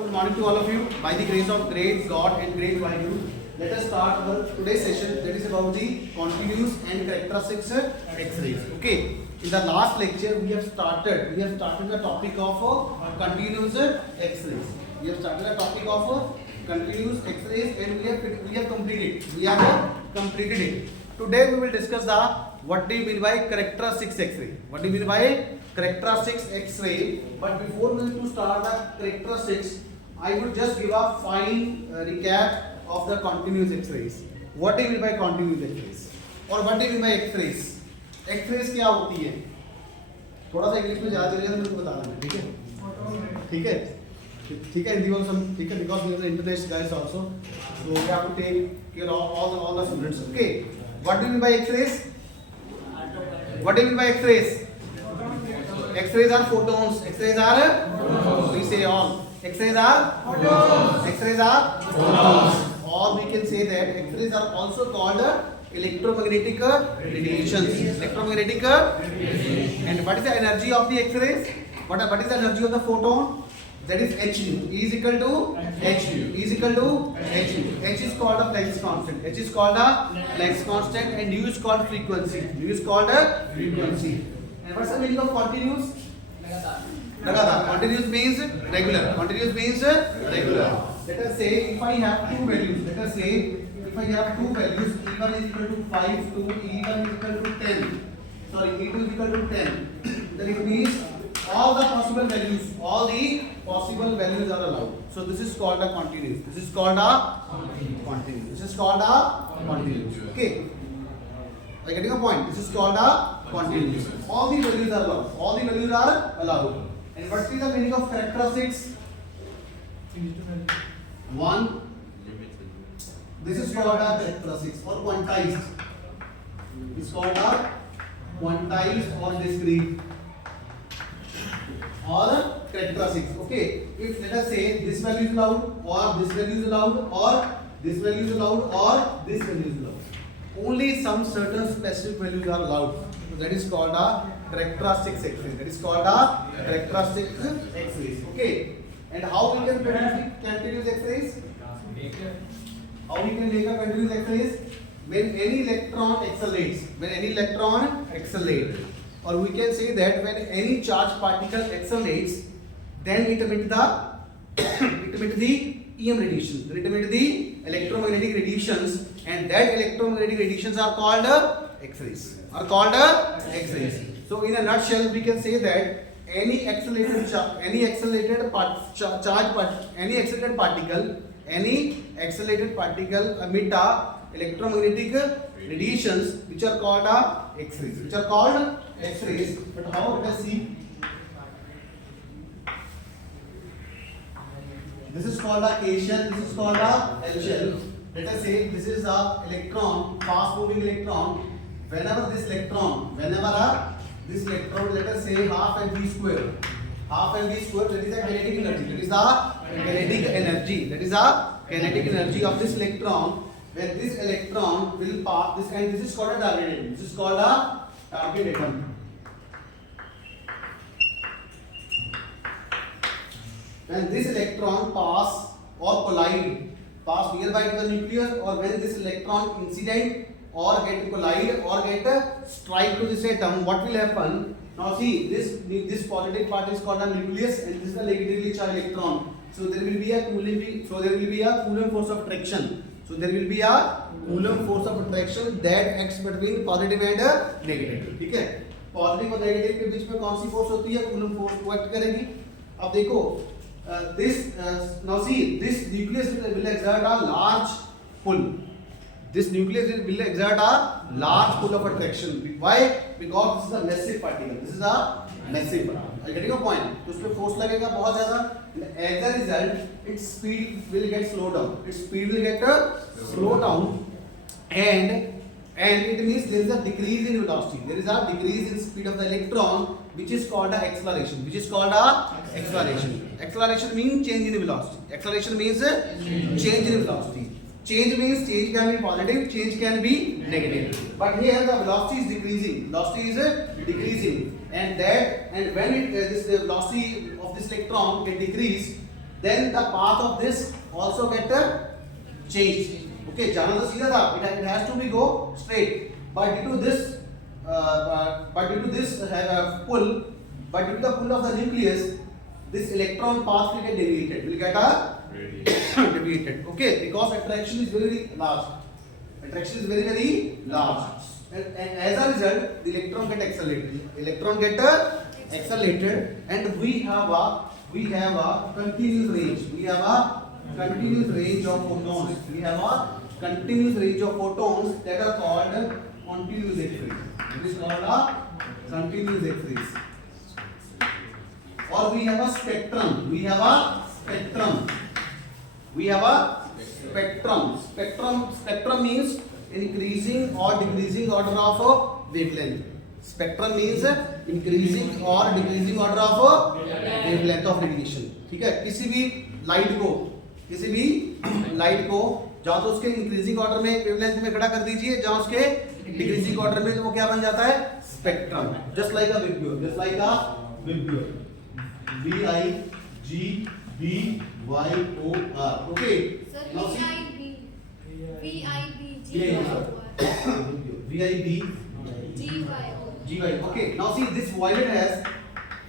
Good morning to all of you. By the grace of great God and great value, let us start our today's session. That is about the continuous and characteristics X-rays. Okay. In the last lecture, we have started the topic of continuous X-rays. We have started the topic of continuous X-rays, and we have completed. We have completed it. Today we will discuss the what do you mean by characteristics X-ray. What do you mean by characteristics X-ray? But before we to start the characteristics, I would just give a fine recap of the continuous X-rays. What do you mean by continuous X-rays? और what do you mean by X-rays? X-rays क्या होती है? थोड़ा सा English में ज़्यादा देगा तो मुझे बता देना, ठीक है? ठीक है? ठीक है, हिंदी वालों सब ठीक है, because we are the international guys also, so we have to take care of all the students. Okay, what do you mean by X-rays? What do you mean by X-rays? X-rays are photons. X-rays are we say all. X-rays are photons. X-rays are photons. Or we can say that X-rays are also called electromagnetic radiations. Electromagnetic radiation. And what is the energy of the X-rays? What is the energy of the photon? That is h nu. E is equal to h nu. E is equal to h nu. H is called a Planck's constant. H is called a Planck's constant, and u is called frequency. U is called a frequency. And what's the meaning of continuous? Lagatar. Continuous means regular. Continuous means regular. Let us say if I have two values. Let us say if I have two values, E1 is equal to 5 to E1 is equal to 10. Sorry, E2 is equal to 10. Then it means all the possible values are allowed. So this is called a continuous. This is called a continuous. This is called a continuous. Okay. Are you getting a point? This is called a continuous. All the values are allowed. All the values are allowed. And what is the meaning of characteristics? One. This is called a characteristics or quantized. It's called a quantized or discrete. Or characteristics. Okay, if let us say this value is allowed, or this value is allowed, or this value is allowed, or this value is allowed, only some certain specific values are allowed. So that is called a characteristics X-ray. That is called a characteristics X-rays. Okay, and how we can produce continuous X-rays? How we can make a continuous X-rays? When any electron accelerates. When any electron accelerates. Or we can say that when any charged particle accelerates, then it emits the EM radiation, it emits the electromagnetic radiations, and that electromagnetic radiations are called X-rays. So in a nutshell, we can say that any accelerated particle emit electromagnetic radiations which are called X-rays. X-rays. But how? Let us see. This is called a K shell. This is called a L shell. Let us say this is a electron, fast moving electron. Whenever this electron, let us say half mv square. That is the kinetic energy. That is the kinetic energy of this electron. When this electron will pass this, and this is called a target atom. This is called a target atom. When this electron pass nearby to the nucleus, or when this electron incident or get collide or get strike to this atom, what will happen? Now see, this positive part is called a nucleus, and this is the negatively charged electron. So there will be a Coulomb force of attraction. So there will be a Coulomb force of attraction that acts between positive and negative. ठीक है? Positive और negative के बीच में कौन सी force होती है? Coulomb force को act करेगी. अब देखो, now see, this nucleus will exert a large pull. This nucleus will exert a large pull of attraction. Why? Because this is a massive particle. This is a massive particle. Are you getting a point? तो उस पे force लगेगा बहुत ज़्यादा. As a result, its speed will get slowed down. And it means there is a decrease in velocity. There is a decrease in speed of the electron, which is called a acceleration. Acceleration means change in velocity. Acceleration means change in velocity. Change means change can be positive, change can be negative. But here the velocity is decreasing. And when the velocity of this electron get decreased, then the path of this also get changed. Okay, जाना तो सीधा था, it has to be go straight, but due to this pull, but due to the pull of the nucleus, this electron path will get deviated, deviated. Okay, because attraction is very large. Attraction is very large, and as a result, the electron get accelerated, and we have a continuous range. We have a continuous range of photons. We have a continuous range of photons that are called continuous X-rays. It is called a continuous X-rays. Or we have a spectrum. We have a spectrum means increasing or decreasing order of wavelength. Spectrum means increasing or decreasing order of wavelength of radiation. ठीक है, किसी भी light को जहाँ तो उसके increasing order में wavelength में खड़ा कर दीजिए, जहाँ उसके डिक्रीजिंग ऑर्डर में, तो वो क्या बन जाता है? Spectrum. Just like a VIBGYOR, VIGBYOR. Okay. Now see. VIBGY. Okay. Now see, this violet has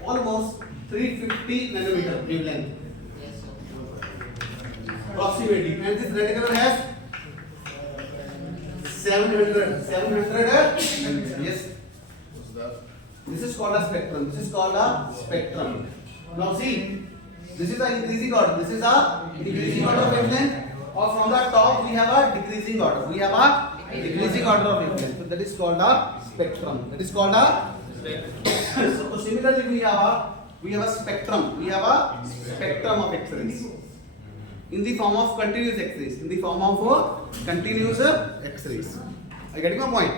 almost 350 nanometer wavelength. Approximately, and this red color has 700. Yes. This is called a spectrum. Now see, this is an increasing order. This is a decreasing order of wavelength. Or from the top we have a decreasing order. of wavelength. So that is called a spectrum. So similarly we have a spectrum. Of X-rays in the form of continuous X-rays. Are you getting my point?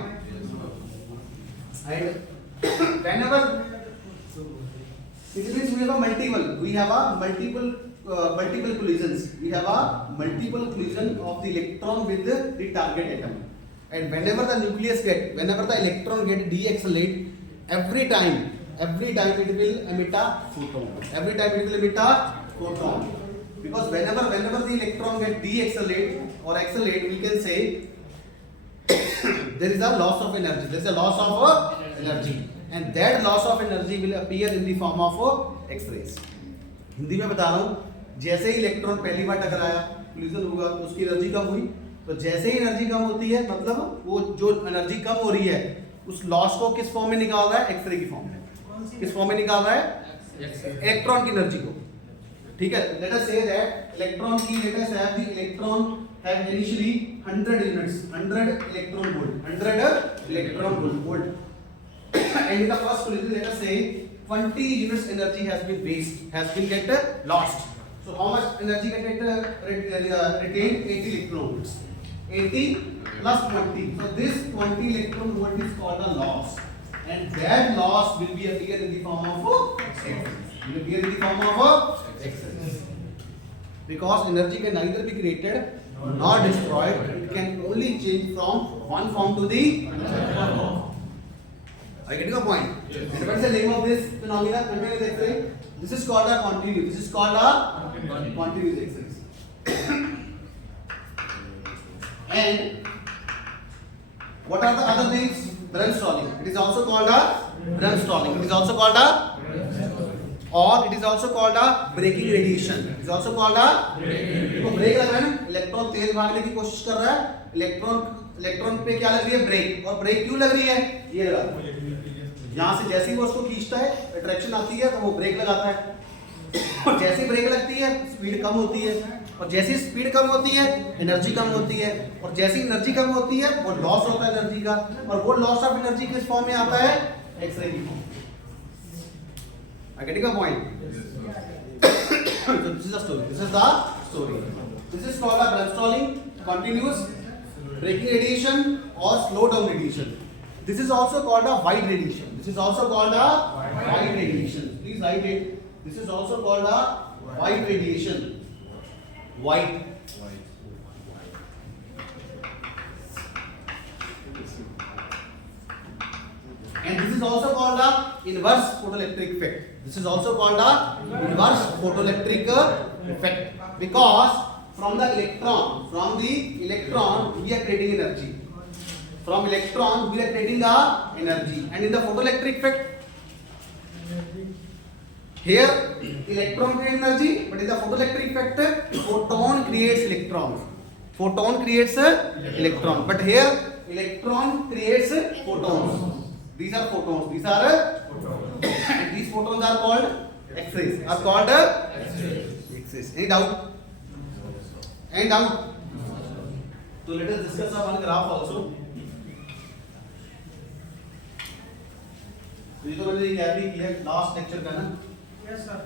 And whenever it means we have a multiple collisions. We have a multiple collision of the electron with the target atom. And whenever the electron get deaccelerate, every time it will emit a photon. Because whenever the electron get deaccelerate or accelerate, we can say there is a loss of energy. And that loss of energy will appear in the form of X-rays. Hindi में बता रहा हूँ, जैसे ही electron पहली बार टकराया, collision हुआ, तो उसकी एनर्जी कम हुई. तो जैसे ही एनर्जी कम होती है, मतलब वो जो एनर्जी कम हो रही है, उस लॉस को किस फॉर्म में निकाल रहा है? एक्सरे की फॉर्म में. किस फॉर्म में निकाल रहा है? इलेक्ट्रॉन की एनर्जी को. ठीक है, let us say that electron की, let us have the electron have initially 100 units, 100 electron volt. And in the first collision, let us say 20 units energy has been get lost. So how much energy can get retained? 80 electron volts. 80 plus 20. So this 20 electron volt is called a loss, and that loss will be appear in the form of X-rays. Because energy can neither be created nor destroyed. It can only change from one form to the other. Are you getting a point? Yes. And what is the name of this phenomena? Continuous X-ray. This is called a continuous. Continuous X-rays. And what are the other names? Bremsstrahlung. It is also called a Bremsstrahlung. Or it is also called a braking radiation. तो break लग रहा है ना, electron तेज भागने की कोशिश कर रहा है, इलेक्ट्रॉन पे क्या लग रही है? ब्रेक. और ब्रेक क्यों लग रही है? ये लगा, यहाँ से जैसे ही वो उसको खींचता है, अट्रैक्शन आती है, तो वो ब्रेक लगाता है. और जैसे ब्रेक लगती है, स्पीड कम होती है, और जैसी स्पीड कम होती है, एनर्जी कम होती है, और जैसी एनर्जी कम होती है, वो लॉस होता है एनर्जी का, और वो लॉस ऑफ एनर्जी किस फॉर्म में आता है? एक्सरे की form. Are you getting a point? So this is the story. This is called a Bremsstrahlung, continuous, braking radiation, or slow down radiation. This is also called a white radiation. Please write it. This is also called a white radiation. White. And this is also called the inverse photoelectric effect. effect, because from the electron we are creating energy. From electron we are creating energy, and in the photoelectric effect, here electron creates energy, but in the photoelectric effect photon creates electrons. Photon creates electron, but here electron creates photons. These are photons. And these photons are called X-rays. X-rays. Any doubt? So let us discuss one graph also. ये तो मैंने क्या भी किया last lecture का ना. Yes sir.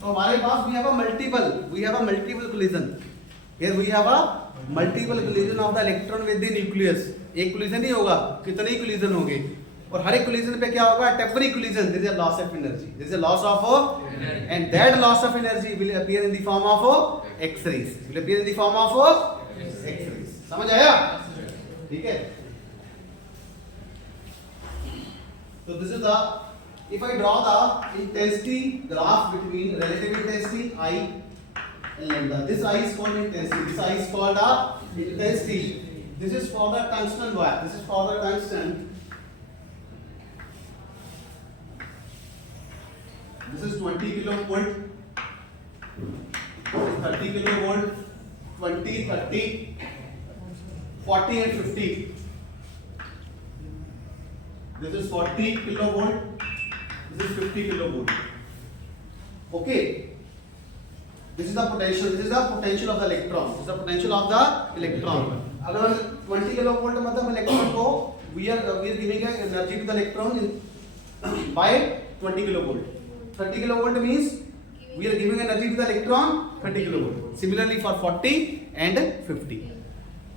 तो हमारे पास we have a multiple collision. Here we have a multiple collision of the electron with the nucleus. एक collision नहीं होगा, कितने ही collision होंगे, और हर एक collision पे क्या होगा? At every collision there is a loss of energy. There is a loss of energy. And that loss of energy will appear in the form of X-rays. Will appear in the form of X-rays. समझ आया? ठीक है. So this is the, if I draw the intensity graph between relative intensity I and lambda. This I is called intensity. This I is called intensity. This is for the tungsten wire. This is for the tungsten. This is 20 kilovolt, 30 kilovolt, 20, 30, 40 and 50. This is 40 kilovolt. This is 50 kilovolt. Okay. This is the potential. This is the potential of the electron. This is the potential of the electron. अगर 20 kilovolt मतलब electron को we are giving energy to the electron by 20 kilovolt. 30 kilovolt means we are giving energy to the electron 30 kilovolt. Similarly for 40 and 50.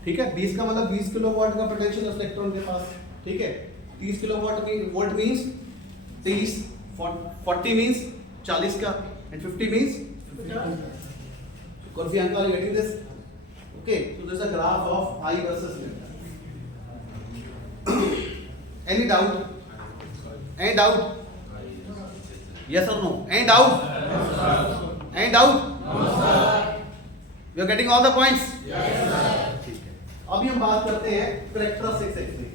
ठीक है. 20 का मतलब 20 kilowatt का potential है electron के पास. ठीक है. 30 किलोवाट वोल्ट मींस 30, 40 मींस 40 का, and 50 means 50. Confirm, are you getting this? Okay, so this is a graph of I versus lambda. Any doubt? Any doubt? Yes or no? Any doubt? Any doubt? No sir. You are getting all the points? Yes sir. ठीक है. अभी हम बात करते हैं characteristics X-ray की.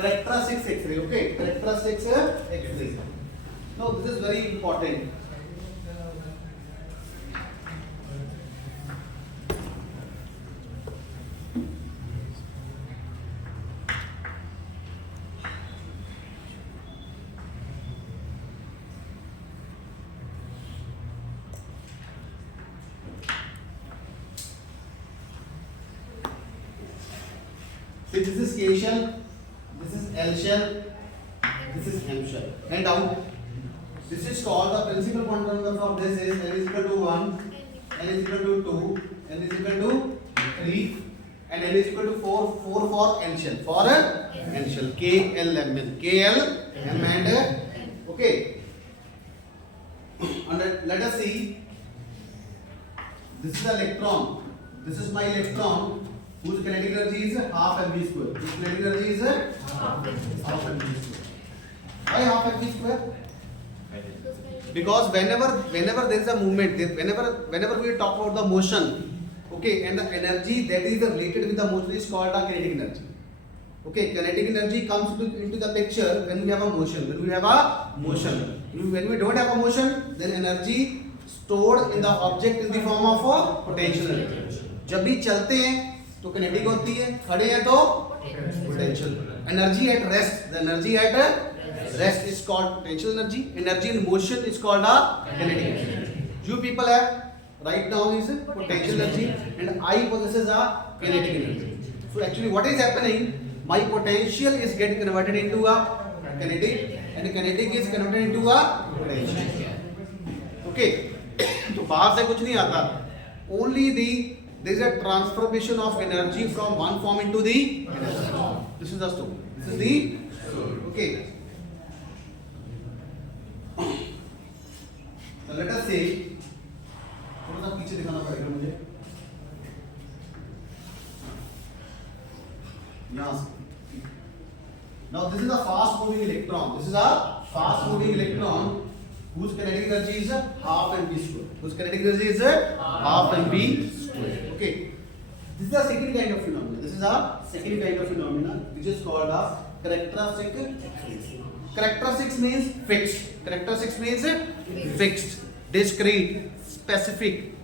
Characteristics X-ray, okay? Characteristics X-ray. No, this is very important. See, this is K shell. This is L shell, this is M shell. And out. This is called the principal quantum number of this is N is equal to 1, N is equal to 2, N is equal to 3, and N is equal to 4 for N shell. For N shell. K, L, M, N. K, L, M, and okay. And let us see. This is the electron. This is my electron. Whose kinetic energy is half mv square. Whose kinetic energy is half mv square. Why half mv square? Because whenever there is a movement, whenever we talk about the motion, okay, and the energy that is related with the motion is called the kinetic energy. Okay, kinetic energy comes into the picture when we have a motion. When we have a motion, when we don't have a motion, then energy stored in the object in the form of a potential energy. जब भी चलते हैं तो kinetic होती है, खड़े हैं तो potential. Energy at rest, the energy at rest is called potential energy. Energy in motion is called kinetic energy. You people have right now is potential energy and I possesses a kinetic energy. So actually what is happening, my potential is get converted into a kinetic and kinetic is converted into a potential. Okay, तो बाहर से कुछ नहीं आता, only there is a transformation of energy from one form into the another form. This is the story. This is the okay. So let us say, थोड़ा सा पीछे दिखाना पड़ेगा मुझे. यहाँ से. Now this is a fast moving electron. This is a fast moving electron whose kinetic energy is half mv square. Whose kinetic energy is half mv square. Okay. This is a second kind of phenomena. This is a second kind of phenomena which is called a characteristic. Characteristics means fixed. Characteristics means fixed, discrete, specific.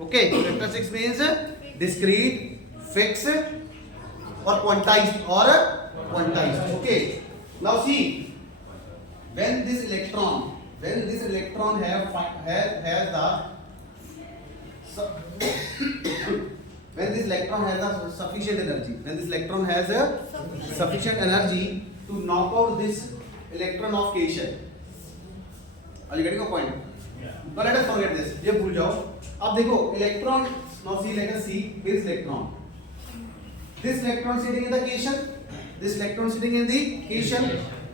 Okay. Characteristics means discrete, fixed, or quantized Okay. Now see, when this electron has the sufficient energy, when this electron has a sufficient energy to knock out this electron of K shell. Are you getting a point? Yeah. Now let us forget this. ये भूल जाओ. अब देखो electron. Now see, let us see this electron. This electron sitting in the K shell. This electron sitting in the K shell.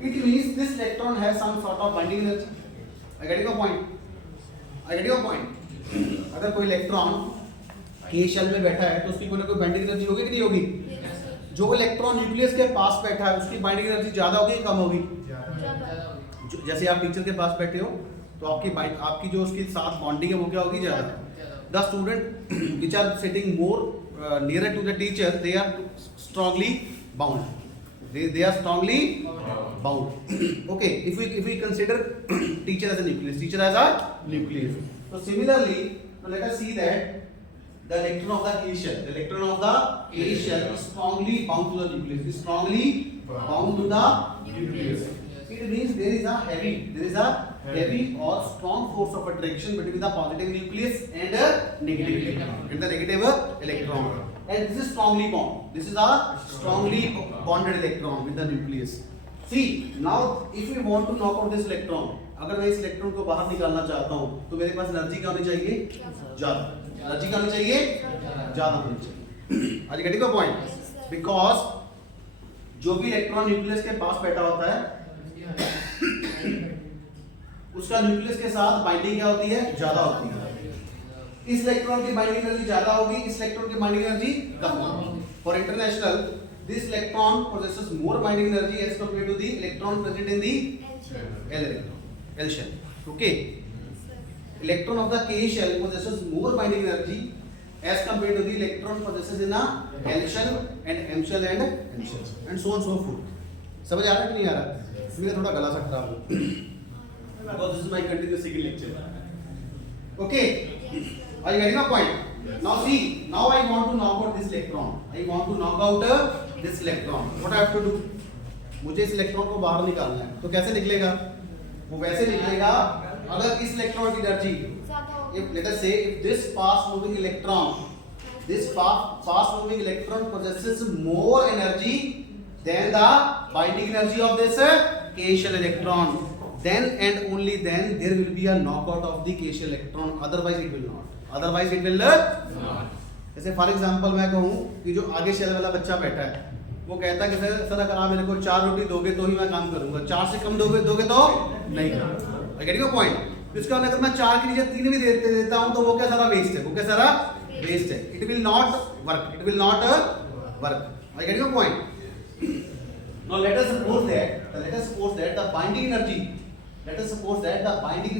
It means this electron has some sort of binding energy. I get your point. अगर कोई electron K shell में बैठा है तो उसकी कोई ना कोई बाइंडिंग एनर्जी होगी कि नहीं होगी? जो इलेक्ट्रॉन न्यूक्लियस के पास बैठा है उसकी बाइंडिंग एनर्जी ज्यादा होगी कम होगी? जैसे आप टीचर के पास बैठे हो तो आपकी जो उसके साथ बॉन्डिंग है वो क्या होगी? ज्यादा. The student which are sitting more nearer to the teacher they are strongly bound. They are strongly bound. Okay, if we consider teacher as a nucleus. So similarly, now let us see that the electron of the K shell is strongly bound to the nucleus. Is strongly bound to the nucleus. It means there is a heavy or strong force of attraction between the positive nucleus and the negative electron. And this is strongly bound. This is a strongly bonded electron with the nucleus. See, now if we want to knock out this electron, अगर मैं इस electron को बाहर निकालना चाहता हूँ तो मेरे पास एनर्जी क्या होनी चाहिए? ज्यादा. एनर्जी क्या होनी चाहिए? ज्यादा होनी चाहिए. आज गेटिंग द पॉइंट? बिकॉज जो भी इलेक्ट्रॉन न्यूक्लियस के पास बैठा होता है उसका न्यूक्लियस के साथ बाइंडिंग क्या होती है? ज्यादा होती है. इस इलेक्ट्रॉन की बाइंडिंग एनर्जी ज्यादा होगी, इस इलेक्ट्रॉन की बाइंडिंग एनर्जी कम होगी. For international, this electron possesses more binding energy as compared to the electron present in the L shell. Okay. Electron of the K shell possesses more binding energy as compared to the electron possesses in a L shell and M shell and N shell and so on so forth. समझ आ रहा है कि नहीं आ रहा? मेरा थोड़ा गला सा खराब है because this is my continuous second lecture. Okay. Are you getting my point? Now see, now I want to knock out this electron. I want to knock out this electron. What I have to do? मुझे इस electron को बाहर निकालना है. तो कैसे निकलेगा? वो वैसे निकलेगा अगर इस इलेक्ट्रॉन की energy, if let us say if this fast moving electron possesses more energy than the binding energy of this K shell electron, then and only then there will be a knockout of the K shell electron. Otherwise it will not. जैसे for example मैं कहूँ कि जो आगे shell वाला बच्चा बैठा है वो कहता है कि सर अगर आप मेरे को 4 रोटी दोगे तो ही मैं काम करूंगा, 4 से कम दोगे तो नहीं करूंगा. Getting your point? इसका अगर मैं 4 की जगह 3 भी देता हूँ तो वो क्या सारा वेस्ट है. It will not work. Getting your point? Now let us suppose that the binding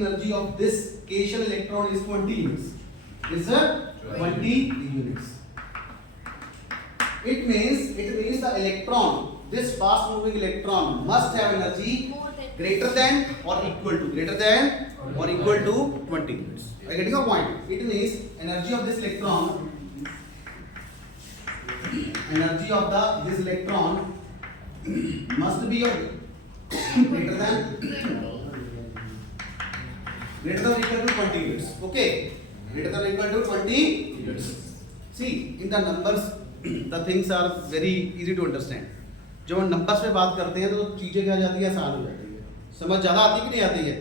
energy of this K shell electron is 20 units. Is 20 units. It means the electron, this fast moving electron must have energy greater than or equal to 20 units. Are you getting your point? It means energy of this electron must be greater than or equal to 20 units. Okay, greater than or equal to 20 units. See, in the numbers the things are very easy to understand. जब हम numbers पे बात करते हैं तो चीजें क्या जाती है? आसान हो जाती है. समझ ज्यादा आती है कि नहीं आती है?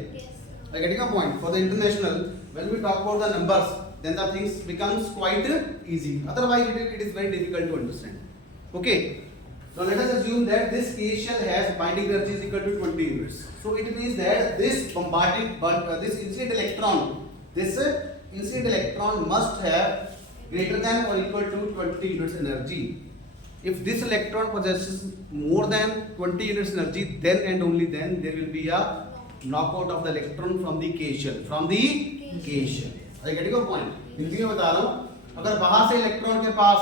I getting a point? For the international, when we talk about the numbers, then the things becomes quite easy. Otherwise it is very difficult to understand. Okay. Now let us assume that this K shell has binding energy is equal to 20 units. So it means that this incident electron must have greater than or equal to 20 units energy. if this electron possesses more than 20 units energy, then and only then there will be a knockout of the electron from the K shell. From the K shell. Are you getting your point? Hindi में बता रहा हूँ, अगर बाहर से electron के पास,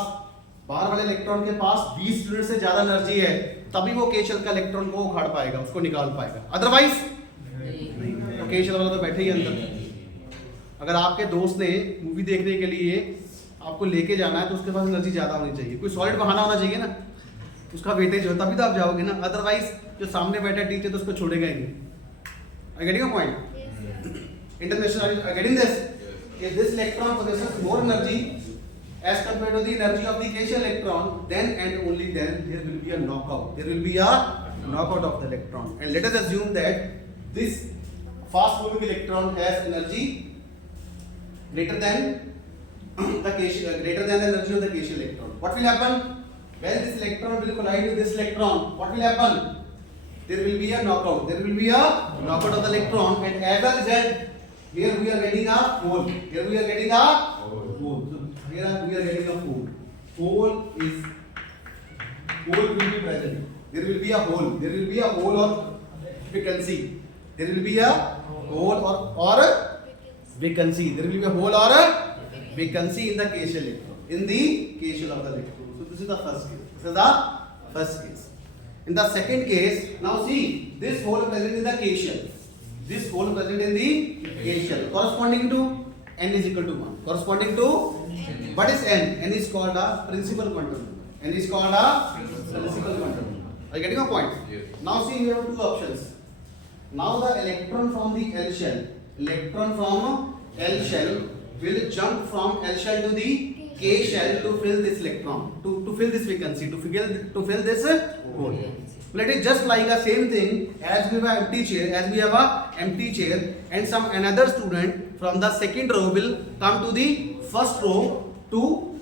बाहर वाले इलेक्ट्रॉन के पास 20 यूनिट से ज्यादा एनर्जी है, तभी वो K shell का इलेक्ट्रॉन को उखाड़ पाएगा, उसको निकाल पाएगा. अदरवाइज तो K shell वाला तो बैठे ही अंदर. अगर आपके दोस्त ने मूवी देखने के लिए आपको लेके जाना है तो उसके पास एनर्जी ज्यादा होनी चाहिए, कोई सॉलिड बहाना होना चाहिए ना, उसका वेटेज हो तभी तो आप जाओगे ना. अदरवाइज जो सामने बैठा टीचर तो उसको छोड़ेगा ही नहीं. Are you getting your point? International, are you getting this? If this electron possesses more energy as compared to the energy of the K shell electron, then and only then there will be a knockout. There will be a knockout of the electron. And let us assume that this fast moving electron has energy greater than greater than the energy of the K shell electron. What will happen? When this electron will collide with this electron, what will happen? There will be a knockout. There will be a knockout of the electron, and as a result, here we are getting a hole. Here we are getting a hole. So here we are getting a hole. Hole will be present. There will be a hole. There will be a hole or vacancy. There will be a hole or vacancy. There will be a hole or a vacancy in the K shell electron. In the K shell of the electron. So this is the first case. This is the first case. In the second case, now see this hole present in the K shell. This hole present in the K shell corresponding to n is equal to 1. Corresponding to what is n? N is called a principal quantum number. N is called a principal quantum number. Are you getting a point? Yes. Now see you have two options. Now the electron from the L shell, will jump from L shell to the K shell to fill this electron, to fill this vacancy, to fill this hole. Let it just like a same thing as we have an empty chair, and some another student from the second row will come to the first row to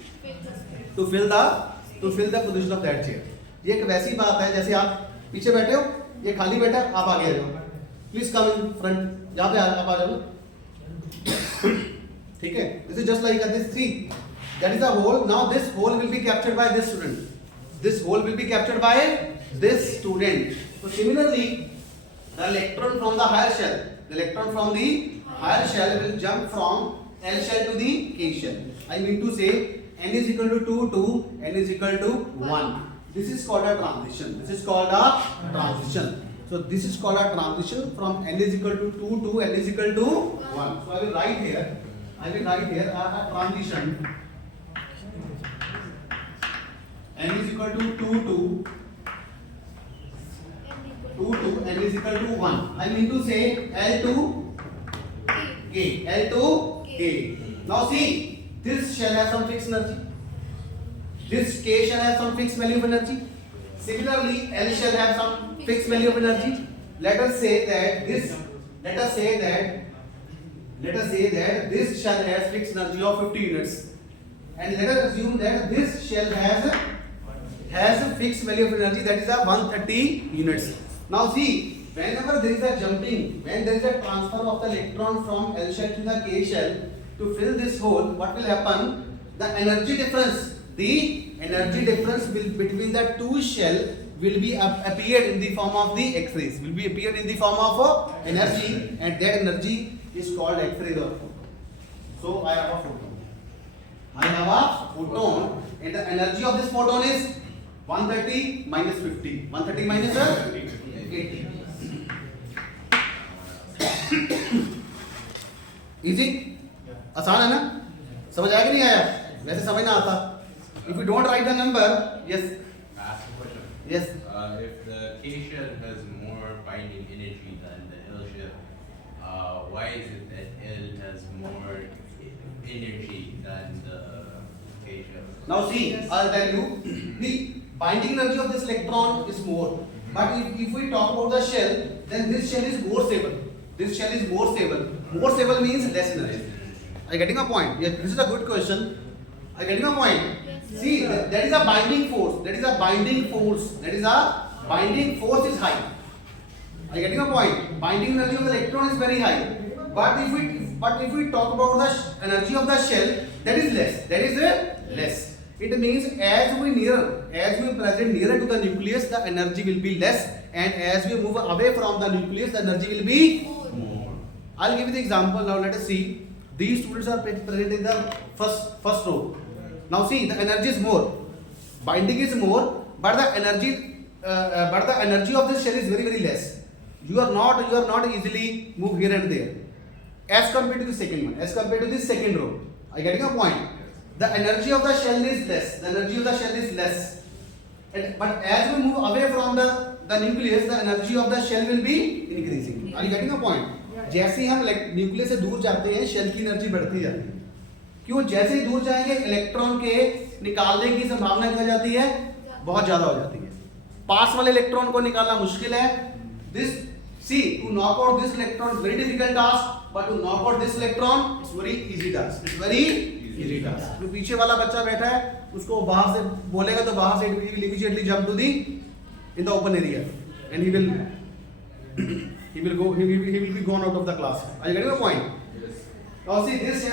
fill the position of that chair. ये एक वैसी बात है जैसे आप पीछे बैठे हो, ये खाली बैठा है, आप आगे आ जाओ. प्लीज कम इन फ्रंट, यहाँ पे आप आ जाओ. ठीक है, this is just like this three. That is a hole. Now this hole will be captured by this student. This hole will be captured by this student. So similarly, the electron from the higher shell, will jump from L shell to the K shell. I mean to say, n is equal to 2 to n is equal to 1. This is called a transition. So this is called a transition from n is equal to 2 to n is equal to 1. So I will write here a transition. N is equal to 2 to n is equal to 1. I mean to say L to K. Now see, this shell has some fixed energy. This K shell has some fixed value of energy. Similarly, L shell has some fixed value of energy. Let us say that this shell has fixed energy of 50 units, and let us assume that this shell has a fixed value of energy, that is a 130 units. Now see, whenever there is a jumping, when there is a transfer of the electron from L shell to the K shell to fill this hole, what will happen? The energy difference between the two shell will be appeared in the form of the X-rays. Will be appeared in the form of energy, and that energy is called X-ray or photon. So I have a photon, and the energy of this photon is 130 minus 50. 130 minus 80. Easy? आसान है ना? समझ आया कि नहीं आया? वैसे समझ ना आता. If you don't write the number, yes. Ask a question. Yes. If the K shell has more binding energy than the L shell, why is it that L has more energy than the K shell? Now see, I'll tell you, the binding energy of this electron is more. But if we talk about the shell, then this shell is more stable. More stable means less energy. Are you getting a point? Yes, this is a good question. Are you getting a point? See, that is a binding force. That is a binding force is high. Are you getting a point? Binding energy of the electron is very high. But if we talk about the energy of the shell, that is less. It means as we present nearer to the nucleus, the energy will be less, and as we move away from the nucleus, the energy will be More. I'll give you the example now. Let us see. These students are present in the first row. Now see, the energy is more, binding is more, but the energy of this shell is very less. You are not easily move here and there, as compared to the second one, as compared to this second row. Are you getting a point? The energy of the shell is less. But as we move away from the nucleus, the energy of the shell will be increasing. Are you getting a point? जैसे ही हम nucleus से दूर जाते हैं, shell की energy बढ़ती जाती है. क्यों? जैसे ही दूर जाएंगे, इलेक्ट्रॉन के निकालने की संभावना क्या जाती है? बहुत ज्यादा हो जाती है. पास वाले इलेक्ट्रॉन को निकालना मुश्किल है. To knock out this electron is very difficult task, but to knock out this electron it's very easy task. जो पीछे वाला बच्चा बैठा है, उसको बाहर से बोलेगा तो बाहर से immediately jump to the in the open area, and he will be gone out of the class. Are you getting the point? Yes. Now see, this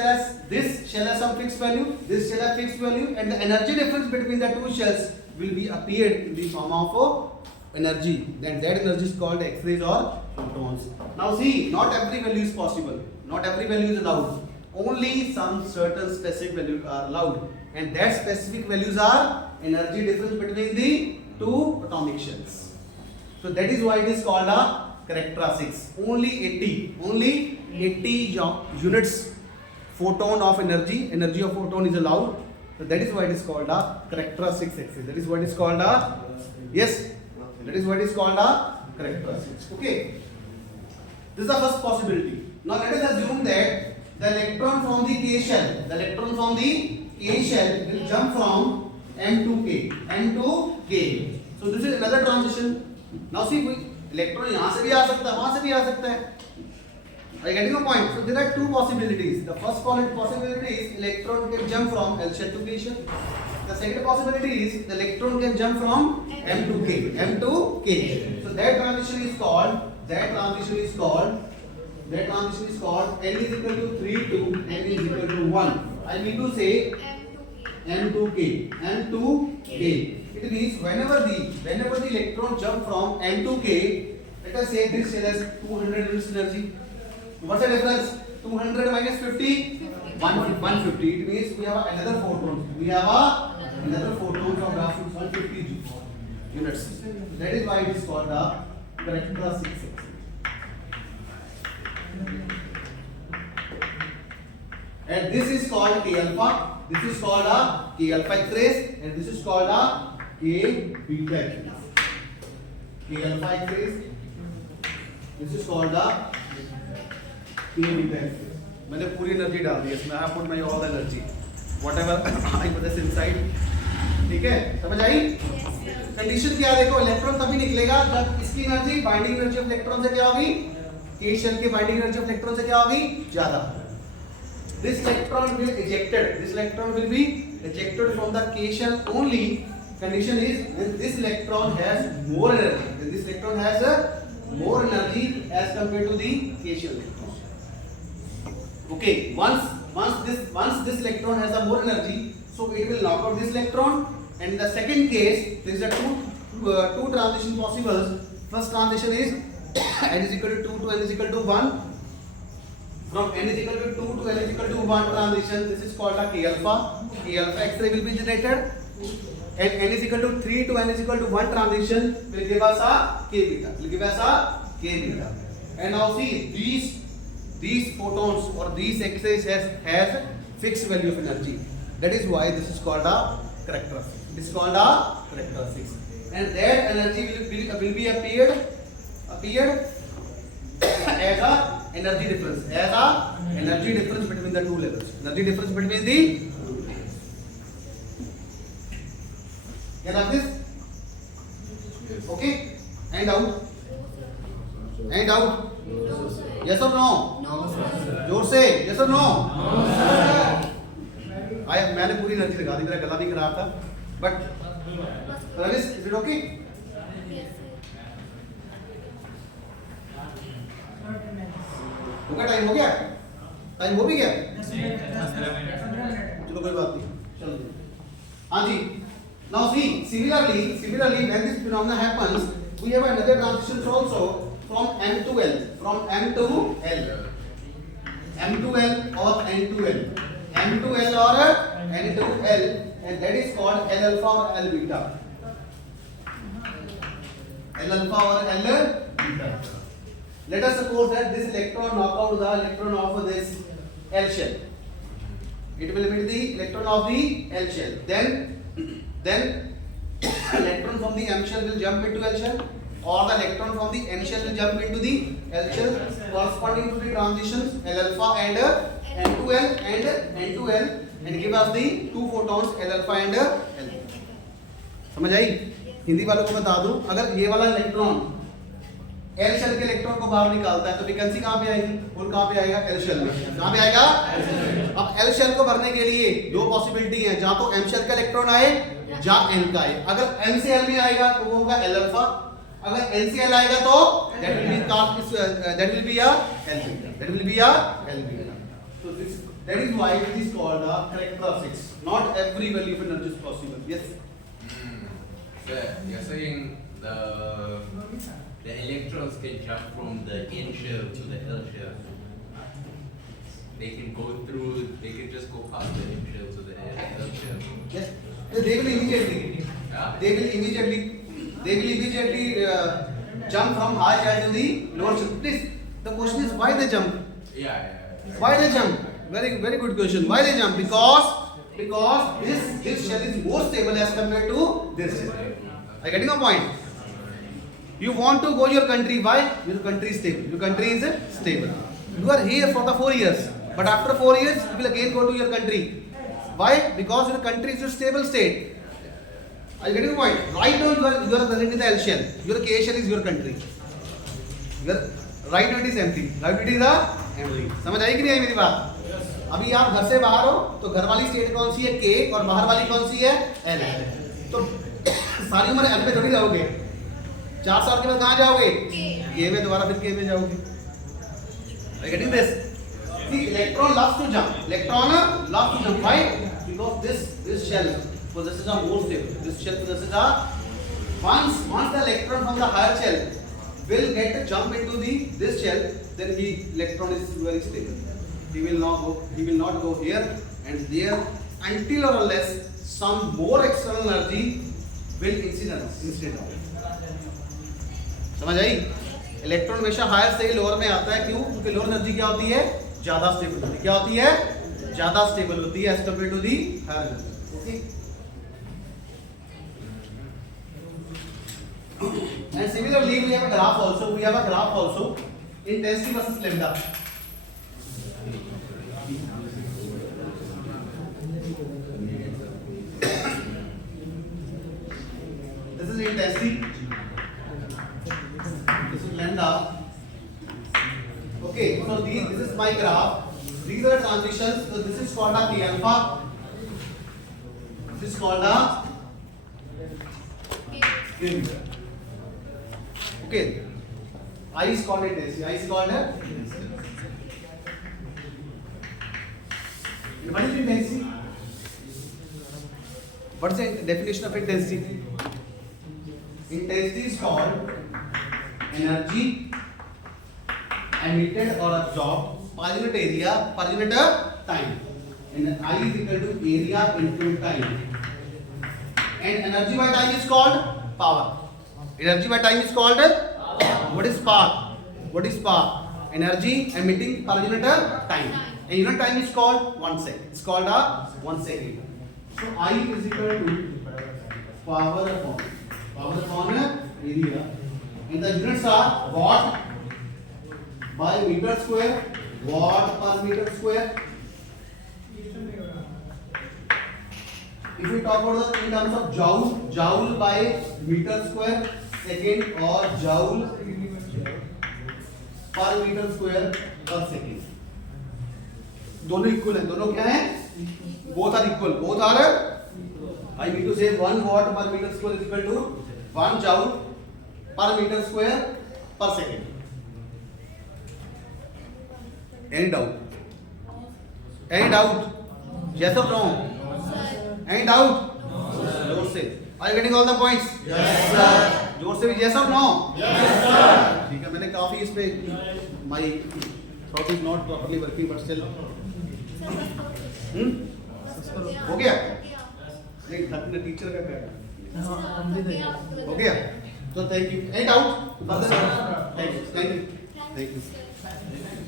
shell has some fixed value, this shell has fixed value, and the energy difference between the two shells will be appeared in the form of energy. Then that energy is called X-rays or photons. Now see, not every value is possible, not every value is allowed. Only some certain specific values are allowed, and that specific values are energy difference between the two atomic shells. So that is why it is called a characteristics. Only 80 units photon of energy of photon is allowed. So that is why it is called a characteristics axis. That is what is called a characteristics. Okay. This is the first possibility. Now let us assume that the electron from the K shell will jump from M to K. So this is another transition. Now see, electron यहाँ से भी आ सकता है, वहाँ से भी आ सकता है. Are you getting the point? So there are two possibilities. The first possibility is electron can jump from L shell to K shell. The second possibility is the electron can jump from M to K. So that transition is called N is equal to 3 to N is equal to 1. I mean to say M to K. It means whenever the electron jump from M to K, let us say this shell has 200 units energy. What's the difference? 200 minus 50? 150. It means we have another photon. Of roughly 150 units. That is why it is called a characteristics. And this is called K alpha. This is called a K alpha X-rays, and this is called a K beta X-rays. K alpha X-rays. This is called a K beta X-rays. मैंने पूरी energy डाल दी इसमें. I put my all energy, whatever I possess inside. ठीक है, समझ आई? Condition क्या है? देखो, इलेक्ट्रॉन तभी निकलेगा जब इसकी energy, binding energy of electron से क्या होगी? K shell की बाइंडिंग एनर्जी ऑफ इलेक्ट्रॉन से क्या होगी? ज्यादा. This electron will be ejected from the K shell only. Condition is when this electron has more energy as compared to the K shell electron. Okay, once this electron has a more energy, so it will knock out this electron. And in the second case, there is a two transition possible. First transition is n is equal to 2 to n is equal to 1. From n is equal to 2 to n is equal to 1 transition, this is called a K alpha. K alpha X-ray will be generated. And n is equal to 3 to n is equal to 1 transition will give us a K beta. And now see, these photons or these X-rays has fixed value of energy. That is why this is called a characteristics. And that energy will be appeared as a energy difference between the two levels. Get up this? Yes. Okay? Hand out. Yes or no? जोर से. Yes or no? मैंने पूरी energy लगा दी, मेरा गला भी खराब था. But Ravis, is it okay? Time हो गया? टाइम हो भी गया? चलो कोई बात नहीं, चलो. हाँ जी. Now see, similarly, when this phenomena happens, we have another transitions also from M to L, from M to L, M to L or N to L, M to L or N to L, and that is called L alpha or L beta. L alpha or L beta. Let us suppose that this electron knock out the electron of this L shell. It will emit the electron of the L shell. Then electron from the M shell will jump into L shell, or the electron from the N shell will jump into the L shell, corresponding to the transitions L alpha and N to L and N to L, and give us the two photons L alpha and L. समझ आई? हिंदी वालों को बता दूं, अगर ये वाला electron L shell के electron को बाहर निकालता है तो वैकेंसी कहाँ पे आएगी? और कहाँ पे आएगा? एल शेल में. कहाँ पे आएगा? अब एल शेल को भरने के लिए दो पॉसिबिलिटी है, जहाँ तो एम शेल का इलेक्ट्रॉन आए, जहाँ एन का आए. अगर एन से एल में आएगा तो वो होगा एल अल्फा, अगर एन से एल आएगा तो that will be a L beta. So this, that is why it is called a characteristics. Not every value of energy is possible. Yes. So you're saying the electrons can jump from the N shell to the L shell. They can just go past the N shell to the L shell. Yes. They will immediately. Yeah? They will immediately jump from high shell to the lower shell. Please, the question is why they jump? Yeah. Why they jump? Very good question. Why they jump? Because this shell is more stable as compared to this shell. Are you getting the point? You want to go your country. Why? Your country is stable. Your country is stable. You are here for the 4 years, but after 4 years you will again go to your country. Why? Because your country is a stable state. Are you getting the point? Right now you are present in the L shell. Your K shell is your country. Your right now it is empty. Right now it is empty. समझ आई कि नहीं आई मेरी बात? अभी आप घर से बाहर हो तो घर वाली स्टेट कौन सी है? K, और बाहर वाली कौन सी है? L. तो सारी उम्र L पे थोड़ी रहोगे. 4 साल के बाद कहाँ जाओगे? K में, दोबारा फिर K में जाओगे. Are you getting this? The electron loves to jump. Why? Because this shell possesses a more stable. This shell possesses a once the electron from the higher shell will get to jump into this shell, then the electron is very stable. He will not go here and there until or unless some more external energy will incident out. समझ आई? Electron हमेशा higher से lower में आता है. क्यों? क्योंकि lower energy क्या होती है? ज्यादा स्टेबल होती है. क्या होती है? ज्यादा स्टेबल होती है as compare to the higher energy. Okay. And similarly, we have a graph also. Intensity versus lambda. This is intensity. This is lambda. Okay, so this is my graph. These are transitions. So this is called a K alpha. This is called a K beta. Okay. I is called intensity. What is intensity? What is the definition of intensity? Intensity is called energy emitted or absorbed per unit area per unit time. And I is equal to area into time. And energy by time is called power. Energy by time is called what is power? Energy emitting per unit time. And unit time is called 1 second. It's called a 1 second. So I is equal to power upon area. And the units are watt by meter square, watt per meter square. If we talk about in terms of joule by meter square second or joule per meter square per second. दोनों equal है. दोनों क्या है? Both are equal. I mean to say 1 watt per meter square is equal to 1 joule per meter square per second. Any doubt? Yes or no? Any doubt? जोर से. Are you getting all the points? Yes, sir. जोर से भी yes or no? Yes, sir. ठीक है, मैंने काफी इस पे my throat is not properly working but still. हो गया? नहीं, थकने टीचर का क्या है? हो गया? तो thank you. Any doubt? Further? Thank you. Thank you. Thank you.